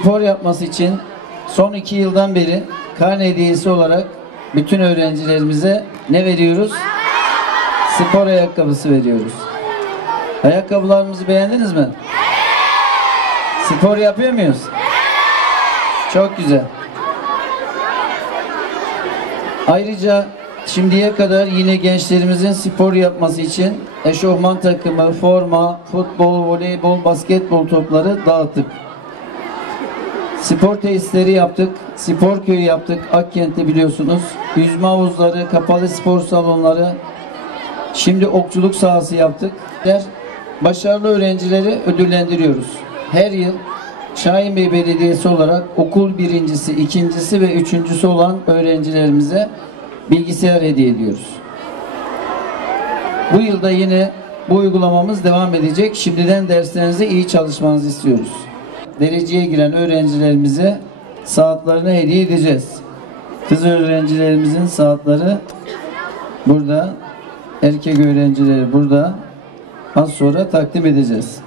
spor yapması için son 2 yıldan beri karne hediyesi olarak bütün öğrencilerimize ne veriyoruz? Spor ayakkabısı veriyoruz. Ayakkabılarımızı beğendiniz mi? Spor yapıyor muyuz? Çok güzel. Ayrıca şimdiye kadar yine gençlerimizin spor yapması için eşofman takımı, forma, futbol, voleybol, basketbol topları dağıttık. Spor tesisleri yaptık, spor köyü yaptık, Akkent'te biliyorsunuz. Yüzme havuzları, kapalı spor salonları, şimdi okçuluk sahası yaptık. Başarılı öğrencileri ödüllendiriyoruz. Her yıl Şahinbey Belediyesi olarak okul birincisi, ikincisi ve üçüncüsü olan öğrencilerimize bilgisayar hediye ediyoruz. Bu yılda yine bu uygulamamız devam edecek. Şimdiden derslerinize iyi çalışmanızı istiyoruz. Dereceye giren öğrencilerimize saatlerini hediye edeceğiz. Kız öğrencilerimizin saatleri burada, erkek öğrencileri burada. Az sonra takdim edeceğiz.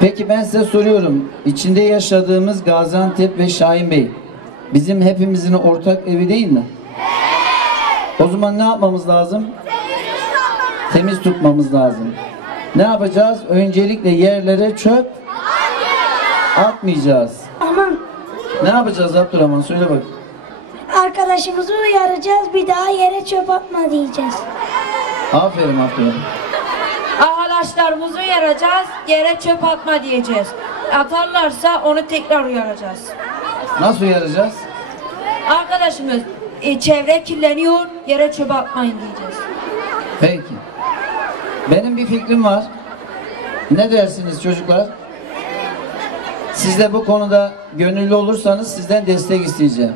Peki ben size soruyorum. İçinde yaşadığımız Gaziantep ve Şahinbey bizim hepimizin ortak evi değil mi? O zaman ne yapmamız lazım? Temiz tutmamız lazım. Ne yapacağız? Öncelikle yerlere çöp atmayacağız. Aman. Ne yapacağız Abdurrahman? Söyle bak. Arkadaşımızı uyaracağız, bir daha yere çöp atma diyeceğiz. Aferin Abdurrahman. Arkadaşlarımızı uyaracağız, yere çöp atma diyeceğiz. Atarlarsa onu tekrar uyaracağız. Nasıl uyaracağız? Arkadaşımız çevre kirleniyor, yere çöp atmayın diyeceğiz. Peki. Benim bir fikrim var. Ne dersiniz çocuklar? Siz de bu konuda gönüllü olursanız sizden destek isteyeceğim.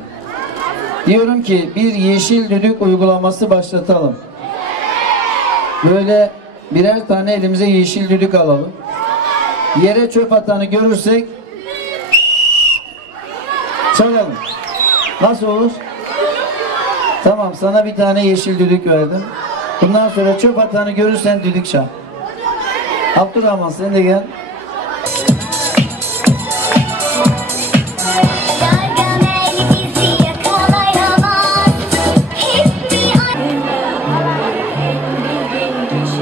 Diyorum ki bir yeşil düdük uygulaması başlatalım. Böyle birer tane elimize yeşil düdük alalım. Yere çöp atanı görürsek çalalım. Nasıl olur? Tamam, sana bir tane yeşil düdük verdim. Bundan sonra çöp atanı görürsen düdük çal. Abdurrahman sen de gel.